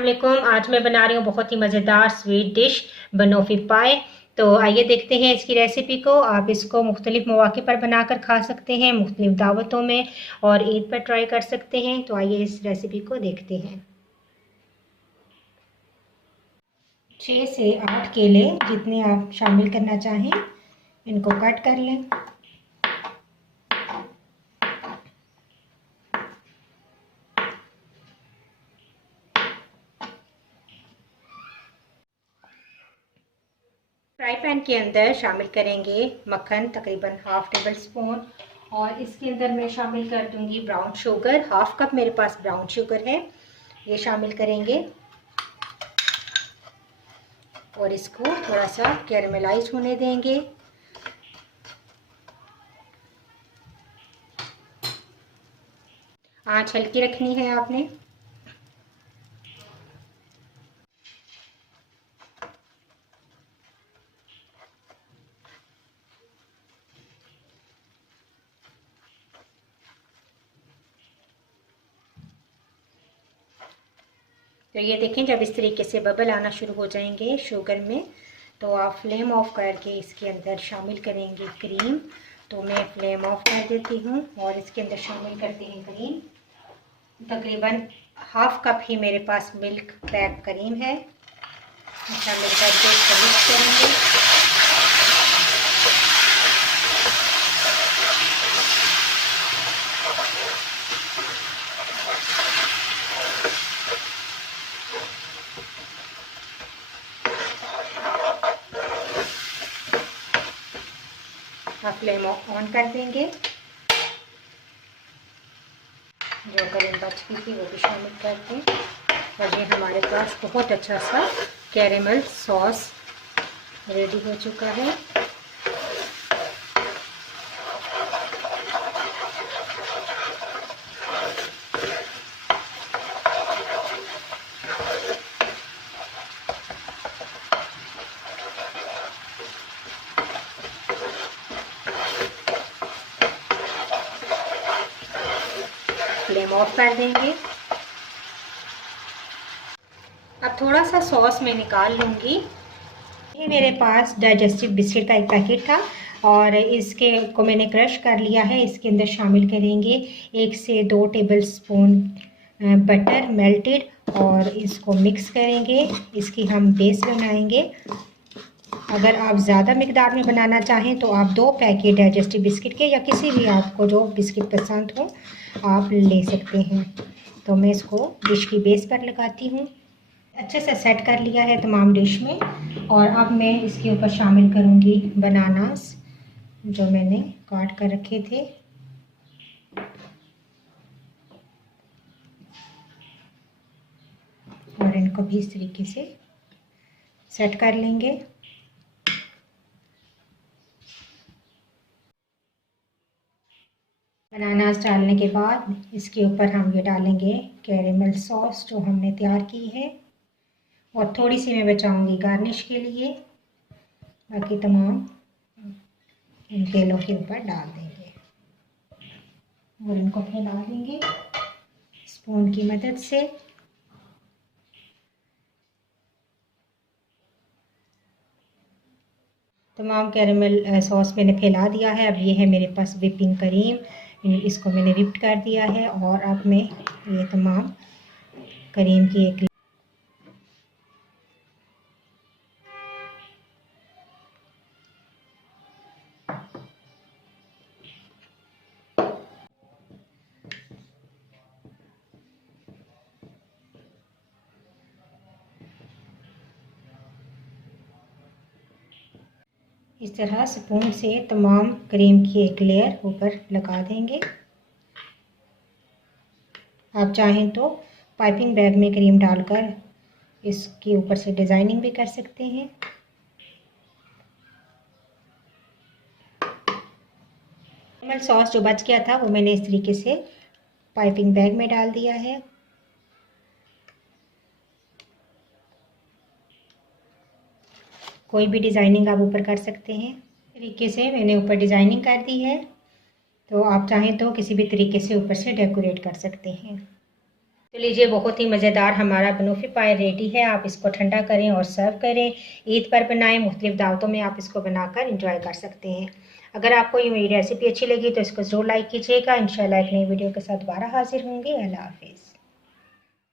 वालेकुम। आज मैं बना रही हूँ बहुत ही मज़ेदार स्वीट डिश बनोफी पाए। तो आइए देखते हैं इसकी रेसिपी को। आप इसको मुख्तलिफ मौके पर बनाकर खा सकते हैं, मुख्तलिफ दावतों में और ईद पर ट्राई कर सकते हैं। तो आइए इस रेसिपी को देखते हैं। 6 से 8 केले जितने आप शामिल करना चाहें इनको कट कर लें। फ्राई पैन के अंदर शामिल करेंगे मक्खन, तकरीबन हाफ टेबल स्पून, और इसके अंदर मैं शामिल कर दूंगी ब्राउन शुगर। हाफ कप मेरे पास ब्राउन शुगर है, ये शामिल करेंगे और इसको थोड़ा सा कैरमलाइज होने देंगे। आंच हल्की रखनी है आपने। तो ये देखें, जब इस तरीके से बबल आना शुरू हो जाएंगे शुगर में, तो आप फ्लेम ऑफ करके इसके अंदर शामिल करेंगे क्रीम। तो मैं फ्लेम ऑफ कर देती हूँ और इसके अंदर शामिल करते हैं क्रीम। तकरीबन हाफ कप ही मेरे पास मिल्क पैक क्रीम है, शामिल करके इसको मिक्स करेंगे। फ्लेम ऑन कर देंगे। जो क्रीम बच गई थी वो भी शामिल कर दें और ये हमारे पास बहुत अच्छा सा कैरेमल सॉस रेडी हो चुका है। फ्लेम ऑफ कर देंगे। अब थोड़ा सा सॉस मैं निकाल लूँगी। ये मेरे पास डाइजेस्टिव बिस्किट का एक पैकेट था और इसके को मैंने क्रश कर लिया है। इसके अंदर शामिल करेंगे 1 से 2 टेबल स्पून बटर मेल्टेड और इसको मिक्स करेंगे। इसकी हम बेस बनाएंगे। अगर आप ज़्यादा मिकदार में बनाना चाहें तो आप 2 पैकेट डाइजेस्टिव बिस्किट के या किसी भी आपको जो बिस्किट पसंद हो आप ले सकते हैं। तो मैं इसको डिश की बेस पर लगाती हूँ। अच्छे से सेट कर लिया है तमाम डिश में, और अब मैं इसके ऊपर शामिल करूँगी बनानास जो मैंने काट कर रखे थे। और इनको भी इस तरीके से सेट कर लेंगे। बनानास डालने के बाद इसके ऊपर हम ये डालेंगे कैरेमल सॉस जो हमने तैयार की है, और थोड़ी सी मैं बचाऊंगी गार्निश के लिए। बाकी तमाम इन केलों के ऊपर डाल देंगे और इनको फैला देंगे स्पून की मदद से। तमाम कैरेमल सॉस मैंने फैला दिया है। अब ये है मेरे पास व्हिपिंग क्रीम, इसको मैंने व्हिप्ड कर दिया है और अब मैं ये तमाम क्रीम की एक इस तरह स्पून से तमाम क्रीम की एक लेयर ऊपर लगा देंगे। आप चाहें तो पाइपिंग बैग में क्रीम डालकर इसके ऊपर से डिज़ाइनिंग भी कर सकते हैं। कैरेमल सॉस जो बच गया था वो मैंने इस तरीके से पाइपिंग बैग में डाल दिया है। कोई भी डिज़ाइनिंग आप ऊपर कर सकते हैं। इस तरीके से मैंने ऊपर डिज़ाइनिंग कर दी है। तो आप चाहें तो किसी भी तरीके से ऊपर से डेकोरेट कर सकते हैं। तो लीजिए, बहुत ही मज़ेदार हमारा बनूफी पाए रेडी है। आप इसको ठंडा करें और सर्व करें। ईद पर बनाएं, मुख्तलिफ दावतों में आप इसको बनाकर इंजॉय कर सकते हैं। अगर आपको ये मेरी रेसिपी अच्छी लगी तो इसको ज़रूर लाइक कीजिएगा। इंशाल्लाह एक नई वीडियो के साथ दोबारा हाजिर होंगे। अल्लाह हाफिज़।